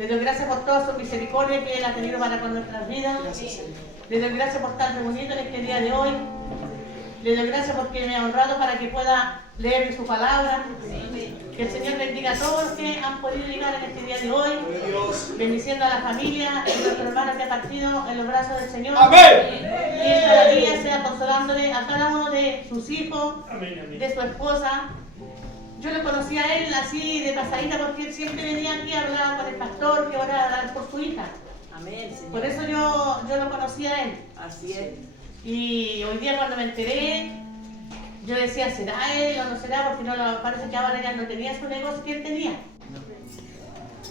Le doy gracias por toda su misericordia que Él ha tenido para con nuestras vidas. Le doy gracias por estar reunido en este día de hoy. Le doy gracias porque me ha honrado para que pueda leer su palabra. Que el Señor bendiga a todos los que han podido llegar en este día de hoy. Bendiciendo a la familia y a nuestro hermano que ha partido en los brazos del Señor. Amén. Y en cada día sea consolándole a cada uno de sus hijos, de su esposa. Yo lo conocí a él así de pasadita porque él siempre venía aquí a hablar con el pastor que oraba por su hija. Amén, Señor. Por eso yo lo conocí a él. Así es. Y hoy día cuando me enteré, yo decía, ¿será él o no será? Porque no, parece que ahora ya no tenía su negocio que él tenía.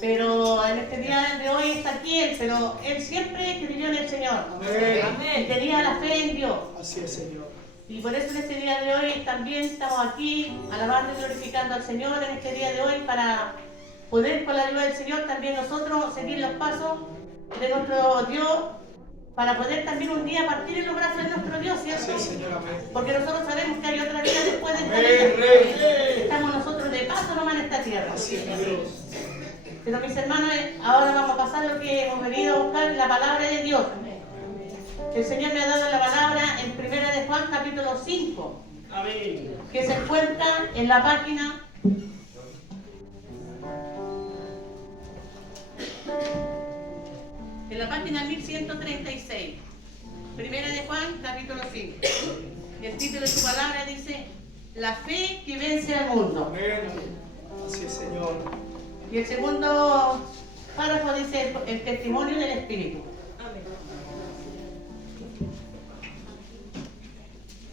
Pero en este día de hoy está aquí él, pero él siempre creyó en el Señor. Amén. Y tenía la fe en Dios. Así es, Señor. Y por eso en este día de hoy también estamos aquí alabando y glorificando al Señor en este día de hoy para poder con la ayuda del Señor también nosotros seguir los pasos de nuestro Dios para poder también un día partir en los brazos de nuestro Dios, ¿cierto? Sí, Señor, amén. Porque nosotros sabemos que hay otra vida después de esta vida. Estamos nosotros de paso nomás en esta tierra. Así es, Dios. Pero mis hermanos, ahora vamos a pasar lo que hemos venido a buscar, la palabra de Dios. El Señor me ha dado la palabra en 1 de Juan capítulo 5, Amén. que se encuentra en la página 1136. 1 de Juan capítulo 5. El título de su palabra dice, la fe que vence al mundo. Amén. Así es, Señor. Y el segundo párrafo dice el testimonio del Espíritu. Amén.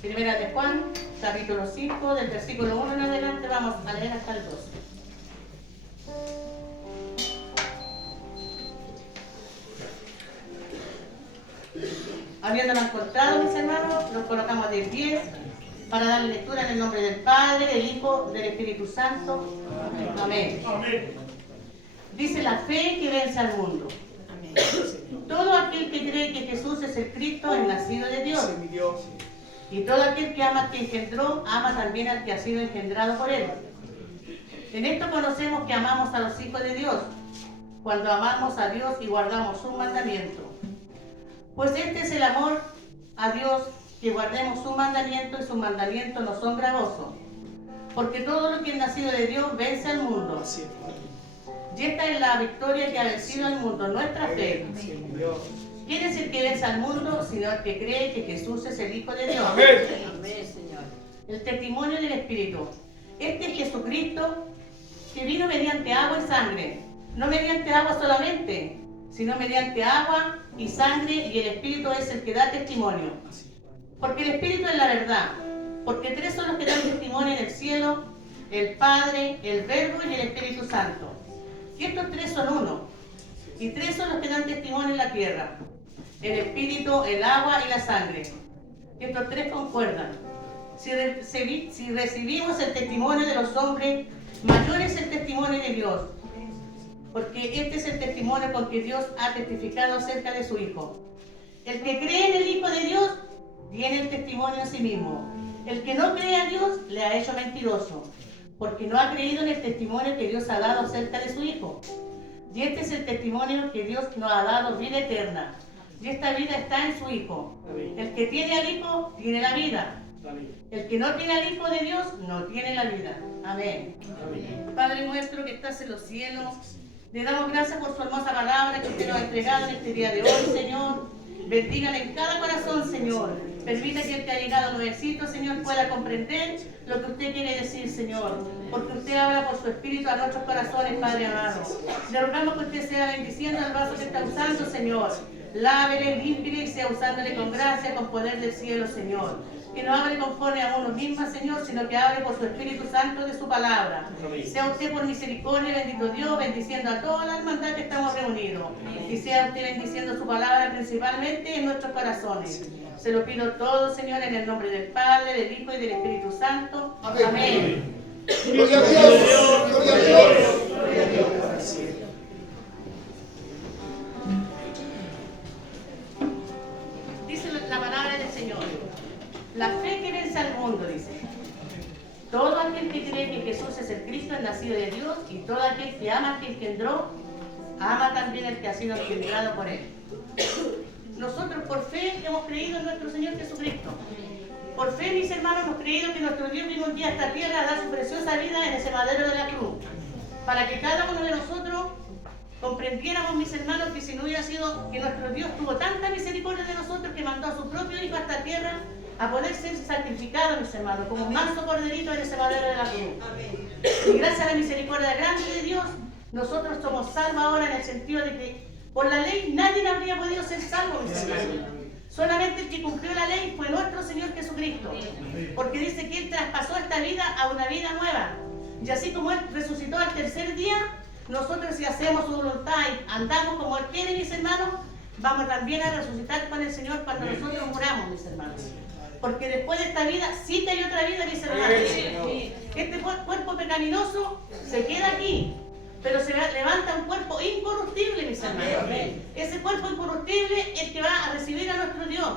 1 de Juan, capítulo 5, del versículo 1 en adelante, vamos a leer hasta el 2. Habiéndolo encontrado, mis hermanos, nos colocamos de pie para dar lectura en el nombre del Padre, del Hijo, del Espíritu Santo. Amén. Amén. Dice la fe que vence al mundo. Amén. Todo aquel que cree que Jesús es el Cristo es nacido de Dios. Sí, mi Dios. Y todo aquel que ama al que engendró, ama también al que ha sido engendrado por él. En esto conocemos que amamos a los hijos de Dios, cuando amamos a Dios y guardamos su mandamiento. Pues este es el amor a Dios, que guardemos su mandamiento, y sus mandamientos no son gravosos. Porque todo lo que es nacido de Dios vence al mundo. Así es, Padre. Y esta es la victoria que ha vencido al mundo, nuestra fe. Sí, mi Dios. ¿Quién es el que vence al mundo, sino el que cree que Jesús es el Hijo de Dios? Amén. Amén, Señor. El testimonio del Espíritu. Este es Jesucristo, que vino mediante agua y sangre. No mediante agua solamente, sino mediante agua y sangre, y el Espíritu es el que da testimonio. Así es, Padre. Porque el Espíritu es la verdad. Porque tres son los que dan testimonio en el cielo: el Padre, el Verbo y el Espíritu Santo. Y estos tres son uno. Y tres son los que dan testimonio en la tierra: el Espíritu, el agua y la sangre. Y estos tres concuerdan. Si recibimos el testimonio de los hombres, mayor es el testimonio de Dios. Porque este es el testimonio con que Dios ha testificado acerca de su Hijo. El que cree en el Hijo de Dios tiene el testimonio a sí mismo. El que no cree a Dios le ha hecho mentiroso, porque no ha creído en el testimonio que Dios ha dado acerca de su Hijo. Y este es el testimonio que Dios nos ha dado, vida eterna. Y esta vida está en su Hijo. Amén. El que tiene al Hijo tiene la vida. Amén. El que no tiene al Hijo de Dios no tiene la vida. Amén. Amén. Padre nuestro que estás en los cielos, le damos gracias por su hermosa palabra que usted nos ha entregado en este día de hoy, Señor. Bendígale en cada corazón, Señor. Permita que el que ha llegado nuevecito, Señor, pueda comprender lo que usted quiere decir, Señor. Porque usted habla por su espíritu a nuestros corazones, Padre amado. Le rogamos que usted sea bendiciendo al vaso que está usando, Señor. Lávele, límpiele y sea usándole con gracia, con poder del cielo, Señor. Que no hable conforme a uno mismo, Señor, sino que hable por su Espíritu Santo de su palabra. Sea usted por misericordia, bendito Dios, bendiciendo a toda la hermandad que estamos reunidos. Y sea usted bendiciendo su palabra principalmente en nuestros corazones. Se lo pido todo, Señor, en el nombre del Padre, del Hijo y del Espíritu Santo. Amén. Gloria a Dios, gloria a Dios, gloria a Dios. Dice la palabra del Señor. La fe que vence al mundo, dice. Todo aquel que cree que Jesús es el Cristo, el nacido de Dios, y todo aquel que ama al que engendró, ama también el que ha sido engendrado por él. Nosotros por fe hemos creído en nuestro Señor Jesucristo. Por fe, mis hermanos, hemos creído que nuestro Dios vino un día a esta tierra a dar su preciosa vida en ese madero de la cruz, para que cada uno de nosotros comprendiéramos, mis hermanos, que si no hubiera sido que nuestro Dios tuvo tanta misericordia de nosotros que mandó a su propio Hijo a esta tierra a poder ser sacrificado, mis hermanos, como un manso corderito en ese madero de la cruz. Y gracias a la misericordia grande de Dios, nosotros somos salvos ahora en el sentido de que por la ley nadie habría podido ser salvo, mis hermanos. Solamente el que cumplió la ley fue nuestro Señor Jesucristo, porque dice que Él traspasó esta vida a una vida nueva. Y así como Él resucitó al tercer día, nosotros si hacemos su voluntad y andamos como Él quiere, mis hermanos, vamos también a resucitar con el Señor cuando nosotros muramos, mis hermanos. Porque después de esta vida sí que hay otra vida, mis hermanos. Este cuerpo pecaminoso se queda aquí, pero se levanta un cuerpo incorruptible, mis hermanos. Ese cuerpo incorruptible es el que va a recibir a nuestro Dios.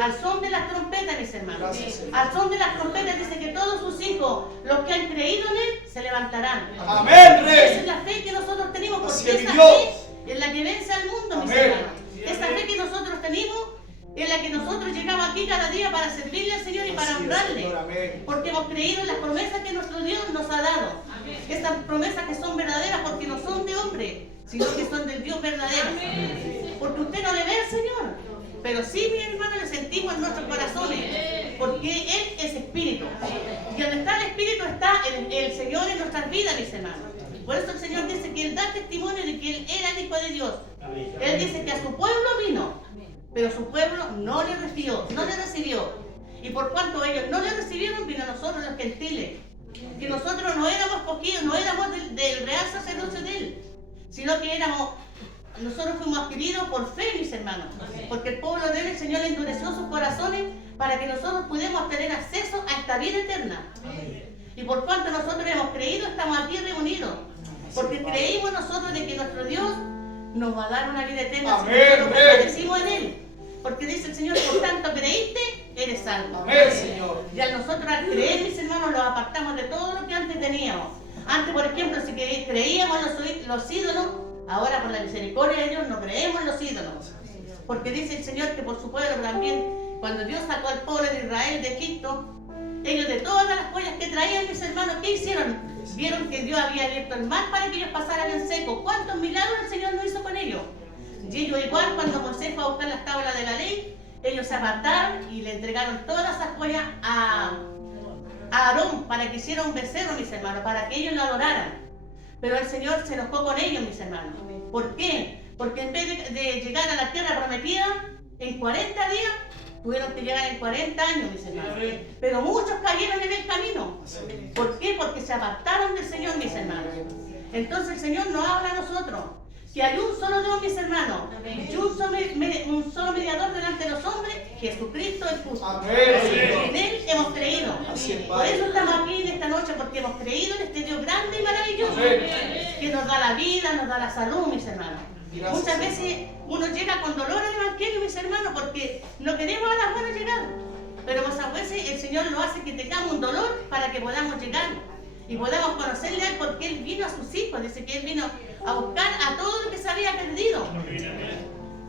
Al son de las trompetas, mis hermanos. Al son de las trompetas dice que todos sus hijos, los que han creído en Él, se levantarán. Amén, Rey. Esa es la fe que nosotros tenemos, porque esa fe es la que vence al mundo, mis hermanos. Esa fe que nosotros tenemos es la que nosotros llegamos aquí cada día para servirle al Señor y para honrarle. Porque hemos creído en las promesas que nuestro Dios nos ha dado. Estas promesas que son verdaderas porque no son de hombre, sino que son del Dios verdadero. Porque usted no le ve al Señor, pero sí, mi hermano, le sentimos en nuestros corazones, porque Él es Espíritu. Y donde está el Espíritu está el Señor en nuestras vidas, mis hermanos. Por eso el Señor dice que Él da testimonio de que Él era el Hijo de Dios. Él dice que a su pueblo vino, pero su pueblo no le recibió. Y por cuanto ellos no le recibieron, vino a nosotros los gentiles. Que nosotros no éramos escogidos, no éramos del real sacerdocio de Él, sino que nosotros fuimos adquiridos por fe, mis hermanos. Porque el pueblo de Él, el Señor le endureció sus corazones para que nosotros pudiéramos tener acceso a esta vida eterna. Y por cuanto nosotros hemos creído, estamos aquí reunidos. Porque creímos nosotros de que nuestro Dios nos va a dar una vida eterna si nosotros permanecimos en Él. Porque dice el Señor, por tanto creíste, eres salvo. Amén, Señor. Y a nosotros al creer, mis hermanos, los apartamos de todo lo que antes teníamos. Antes, por ejemplo, si creíamos los ídolos, ahora por la misericordia de Dios no creemos en los ídolos. Porque dice el Señor que por su pueblo también, cuando Dios sacó al pueblo de Israel de Egipto, ellos de todas las joyas que traían, mis hermanos, ¿qué hicieron? Vieron que Dios había abierto el mar para que ellos pasaran en seco. ¿Cuántos milagros el Señor no hizo con ellos? Y ellos igual, cuando Moisés fue a buscar las tablas de la ley, ellos se apartaron y le entregaron todas esas joyas a Aarón para que hiciera un becerro, mis hermanos, para que ellos lo adoraran. Pero el Señor se enojó con ellos, mis hermanos. ¿Por qué? Porque en vez de llegar a la tierra prometida en 40 días, tuvieron que llegar en 40 años, mis hermanos. Pero muchos cayeron en el camino. ¿Por qué? Porque se apartaron del Señor, mis hermanos. Entonces el Señor nos habla a nosotros que hay un solo Dios, mis hermanos, y un solo mediador delante de los hombres, Jesucristo el justo. Y en Él hemos creído. Por eso estamos aquí en esta noche, porque hemos creído en este Dios grande y maravilloso, que nos da la vida, nos da la salud, mis hermanos. Muchas veces uno llega con dolor al Evangelio, mis hermanos, porque no queremos a las buenas llegar. Pero muchas veces el Señor lo hace que tengamos un dolor para que podamos llegar y podamos conocerle a Él, porque Él vino a sus hijos. Dice que Él vino a buscar a todo lo que se había perdido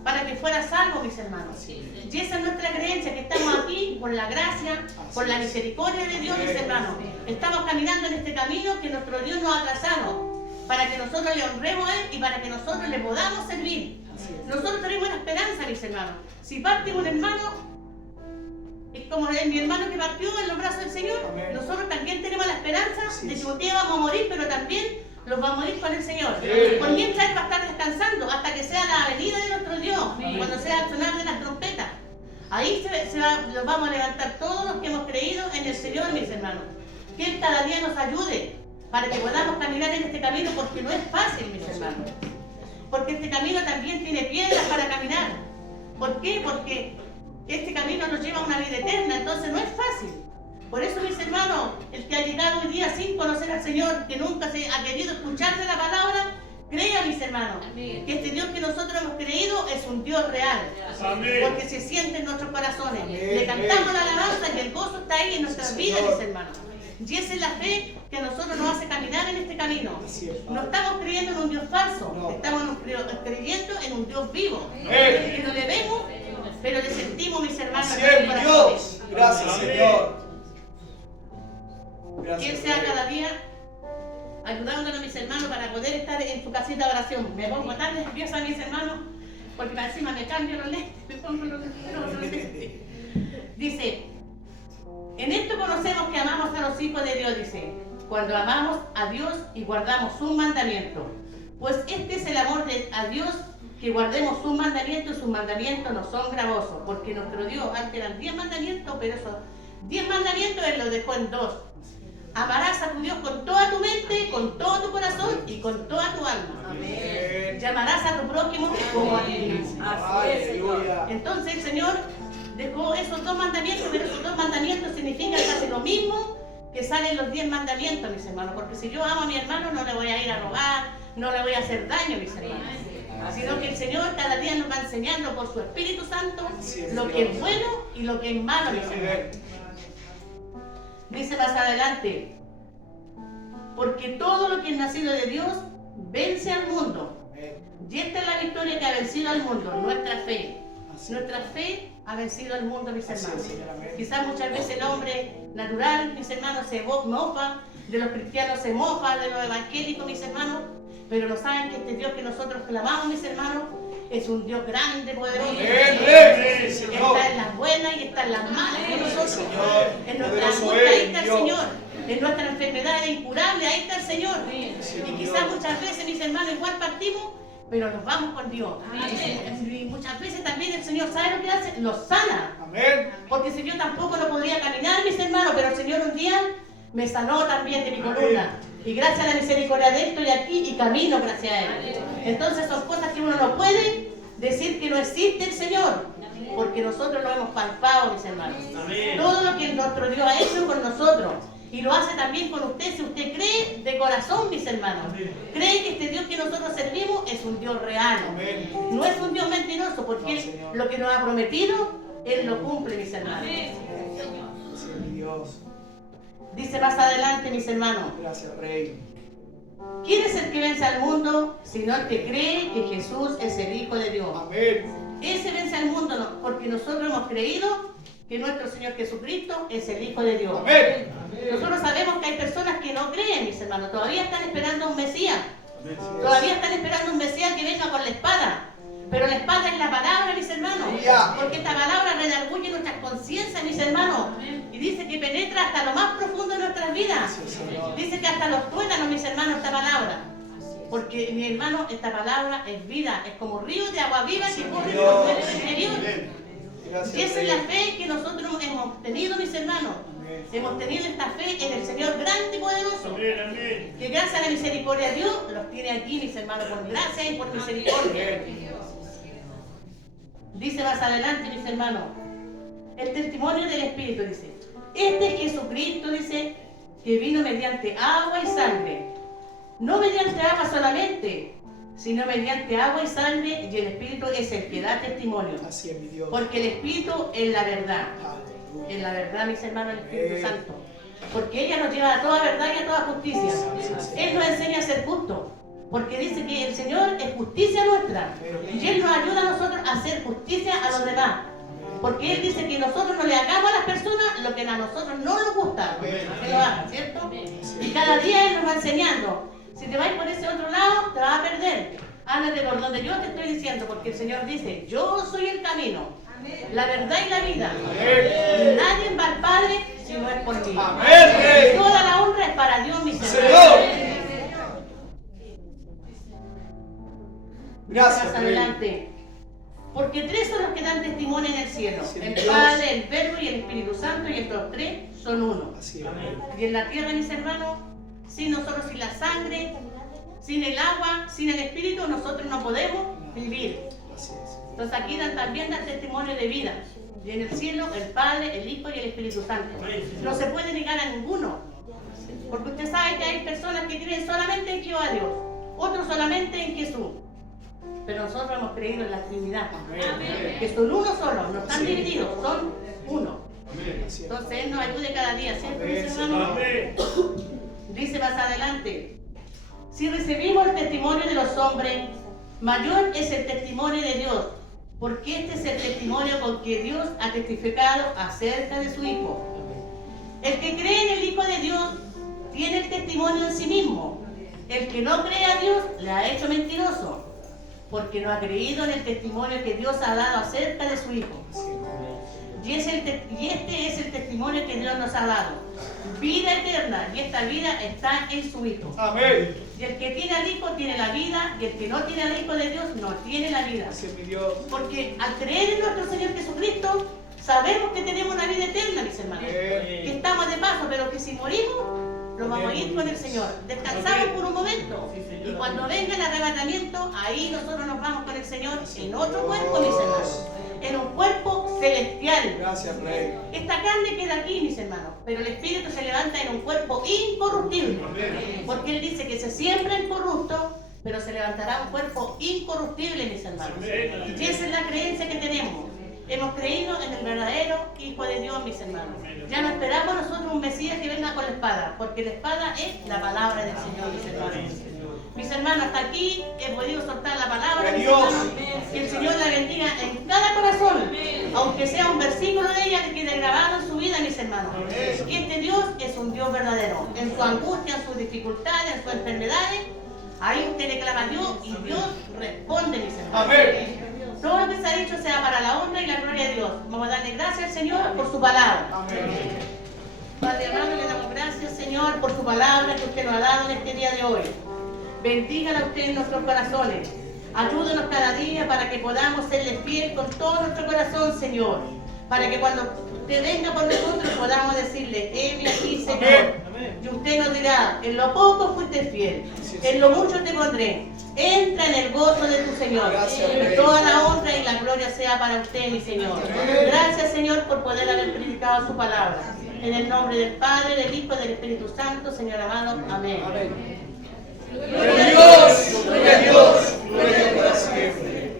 para que fuera salvo, mis hermanos. Y esa es nuestra creencia, que estamos aquí por la gracia, por la misericordia de Dios, mis hermanos. Estamos caminando en este camino que nuestro Dios nos ha trazado, para que nosotros le honremos a Él y para que nosotros le podamos servir. Nosotros tenemos una esperanza, mis hermanos. Si parte un hermano, es como mi hermano que partió en los brazos del Señor, nosotros también tenemos la esperanza de que un día vamos a morir, pero también los vamos a ir con el Señor. Por mientras Él va a estar descansando hasta que sea la venida de nuestro Dios, cuando sea el sonar de las trompetas. Ahí los vamos a levantar todos los que hemos creído en el Señor, mis hermanos. Que Él cada día nos ayude para que podamos caminar en este camino, porque no es fácil, mis hermanos. Porque este camino también tiene piedras para caminar. ¿Por qué? Porque este camino nos lleva a una vida eterna, entonces no es fácil. Por eso, mis hermanos, el que ha llegado hoy día sin conocer al Señor, que nunca se ha querido escuchar de la palabra, crea, mis hermanos, que este Dios que nosotros hemos creído es un Dios real. Porque se siente en nuestros corazones. Le cantamos la alabanza y el gozo está ahí en nuestras vidas, mis hermanos. Y esa es la fe que a nosotros nos hace caminar en este camino. Así es, Padre. No estamos creyendo en un Dios falso, No. estamos creyendo en un Dios vivo. Amén. Que no le vemos, pero le sentimos, mis hermanos, Así en el es, mi corazón. Dios. Gracias, Señor. Que Gracias, Él sea Rey. cada día ayudándonos a mis hermanos para poder estar en su casita de oración. Me pongo tan nerviosa, mis hermanos, porque para encima me cambio los lentes, me pongo los lentes. Dice, en esto conocemos que amamos a los hijos de Dios, dice, cuando amamos a Dios y guardamos sus mandamientos. Pues este es el amor a Dios, que guardemos sus mandamientos, y sus mandamientos no son gravosos, porque nuestro Dios, antes eran 10 mandamientos, pero esos 10 mandamientos Él los dejó en 2. Amarás a tu Dios con toda tu mente, con todo tu corazón y con toda tu alma. Amén. Llamarás a tu prójimo como a ti mismo. Así es, Señor. Aleluya. Entonces el Señor dejó esos 2 mandamientos, pero esos 2 mandamientos significan casi lo mismo que salen los 10 mandamientos, mis hermanos. Porque si yo amo a mi hermano, no le voy a ir a robar, no le voy a hacer daño, mis hermanos. Sino que el Señor cada día nos va enseñando por su Espíritu Santo lo que es bueno y lo que es malo, mis hermanos. Dice más adelante, porque todo lo que es nacido de Dios vence al mundo. Y esta es la victoria que ha vencido al mundo, nuestra fe. Nuestra fe ha vencido al mundo, mis Así es, hermanos. Señor, amén. Quizás muchas veces el hombre natural, mis hermanos, se mofa, de los cristianos se mofa, de los evangélicos, mis hermanos, pero no saben que este Dios que nosotros clamamos, mis hermanos, es un Dios grande, poderoso. Amén, Rey. Señor. Está en las buenas y está en las malas de nosotros. Señor. En nuestra Poderoso angustia, ahí es, está el Dios. Señor. En nuestra enfermedad incurable, ahí está el Señor. Sí, Y Dios. quizás muchas veces, mis hermanos, igual partimos, pero nos vamos con Dios. Y muchas veces también el Señor, ¿sabe lo que hace? Nos sana. Amén. Porque si yo tampoco no podría caminar, mis hermanos, pero el Señor un día me sanó también de mi columna. Y gracias a la misericordia de Él estoy aquí y camino gracias a Él. Entonces son cosas que uno no puede decir que no existe el Señor, porque nosotros lo hemos palpado, mis hermanos. Todo lo que nuestro Dios ha hecho con nosotros, y lo hace también con usted, si usted cree de corazón, mis hermanos. Cree que este Dios que nosotros servimos es un Dios real. Amén. No es un Dios mentiroso, porque No, Él Señor. lo que nos ha prometido, Él lo cumple, mis hermanos. Así es, mi Dios. Dice más adelante, mis hermanos, Gracias, Rey. ¿quién es el que vence al mundo, sino el que cree que Jesús es el Hijo de Dios? Amén. Ese vence al mundo, no, porque nosotros hemos creído que nuestro Señor Jesucristo es el Hijo de Dios. Amén. Nosotros sabemos que hay personas que no creen, mis hermanos, todavía están esperando a un Mesías. Todavía están esperando un Mesías que venga con la espada. Pero la espada es la palabra, mis hermanos. Aleluya. Porque esta palabra redarguye nuestras conciencias, mis hermanos. Y dice que penetra hasta lo más profundo de nuestras vidas. Gracias, Señor. Dice que hasta los tuétanos, mis hermanos, esta palabra. Porque, mi hermano, esta palabra es vida. Es como río de agua viva que corre por nuestro interior. Gracias, Y esa es la Rey. fe que nosotros hemos tenido, mis hermanos. Hemos tenido esta fe en el Señor grande y poderoso. Que gracias a la misericordia de Dios los tiene aquí, mis hermanos, por gracia y por misericordia. Dice más adelante, mis hermanos, el testimonio del Espíritu, dice, este es Jesucristo, dice, que vino mediante agua y sangre. No mediante agua solamente, sino mediante agua y sangre, y el Espíritu es el que da testimonio. Así es, mi Dios. Porque el Espíritu es la verdad. Aleluya. En la verdad, mis hermanos, el Espíritu Santo. Porque ella nos lleva a toda verdad y a toda justicia. Él nos enseña a ser justos. Porque dice que el Señor es justicia nuestra. Y Él nos ayuda a nosotros a hacer justicia a los demás. Porque Él dice que nosotros no le hagamos a las personas lo que a nosotros no nos gusta. Que lo hagan, ¿cierto? Y cada día Él nos va enseñando. Si te vas por ese otro lado, te vas a perder. Ándate por donde yo te estoy diciendo. Porque el Señor dice, yo soy el camino, la verdad y la vida. Y nadie va al Padre si no es por mí. Amén, Rey. Toda la honra es para Dios, mis hermanos. Señor. Gracias, Más Rey. adelante. Porque 3 son los que dan testimonio en el cielo: Así es, el Dios. Padre, el Verbo y el Espíritu Santo, y estos 3 son uno. Así es, Rey. Y en la tierra, mis hermanos, sin nosotros, sin la sangre, sin el agua, sin el Espíritu, nosotros no podemos vivir. Así es. Entonces aquí también dan testimonio de vida. Y en el cielo, el Padre, el Hijo y el Espíritu Santo. No se puede negar a ninguno. Porque usted sabe que hay personas que creen solamente en Jehová Dios, otros solamente en Jesús. Pero nosotros hemos creído en la Trinidad. Amén. Que son uno solo, no están Sí. divididos, son uno. Entonces Él nos ayude cada día, ¿cierto, mis hermanos? Dice más adelante, si recibimos el testimonio de los hombres, mayor es el testimonio de Dios, porque este es el testimonio con que Dios ha testificado acerca de su Hijo. El que cree en el Hijo de Dios tiene el testimonio en sí mismo. El que no cree a Dios le ha hecho mentiroso, porque no ha creído en el testimonio que Dios ha dado acerca de su Hijo. Y este es el testimonio que Dios nos ha dado, vida eterna, y esta vida está en su Hijo. Amén. Y el que tiene al Hijo tiene la vida, y el que no tiene al Hijo de Dios no tiene la vida. Ese es mi Dios. Porque al creer en nuestro Señor Jesucristo, sabemos que tenemos una vida eterna, mis hermanos. Que estamos de paso, pero que si morimos, nos vamos a ir con el Señor. Descansamos por un momento. Y cuando venga el arrebatamiento, ahí nosotros nos vamos con el Señor en otro cuerpo, mis hermanos. En un cuerpo celestial. Gracias, Rey. Esta carne queda aquí, mis hermanos, pero el espíritu se levanta en un cuerpo incorruptible. Porque Él dice que se siembra incorrupto, pero se levantará un cuerpo incorruptible, mis hermanos. Y esa es la creencia que tenemos. Hemos creído en el verdadero Hijo de Dios, mis hermanos. Ya no esperamos nosotros un Mesías que venga con la espada, porque la espada es la palabra del Señor, mis hermanos. Mis hermanos, hasta aquí he podido soltar la palabra de Dios. Que el Señor la bendiga en cada corazón, aunque sea un versículo de ella que quede grabado en su vida, mis hermanos. Y este Dios es un Dios verdadero. En su angustia, en sus dificultades, en sus enfermedades, ahí usted le clama a Dios y Dios responde, mis hermanos. Amén. Todo lo que se ha dicho sea para la honra y la gloria de Dios. Vamos a darle gracias al Señor por su palabra. Amén. Padre amado, le damos gracias, Señor, por su palabra que usted nos ha dado en este día de hoy. Bendígala a usted en nuestros corazones. Ayúdenos cada día para que podamos serle fiel con todo nuestro corazón, Señor. Para que cuando usted venga por nosotros podamos decirle, heme aquí, Señor. Y usted nos dirá, en lo poco fuiste fiel, en lo mucho te pondré. Entra en el gozo de tu Señor. Y toda la honra y la gloria sea para usted, mi Señor. Gracias, Señor, por poder haber predicado su palabra. En el nombre del Padre, del Hijo y del Espíritu Santo, Señor amado. Amén. Gloria a Dios. Gloria a Dios.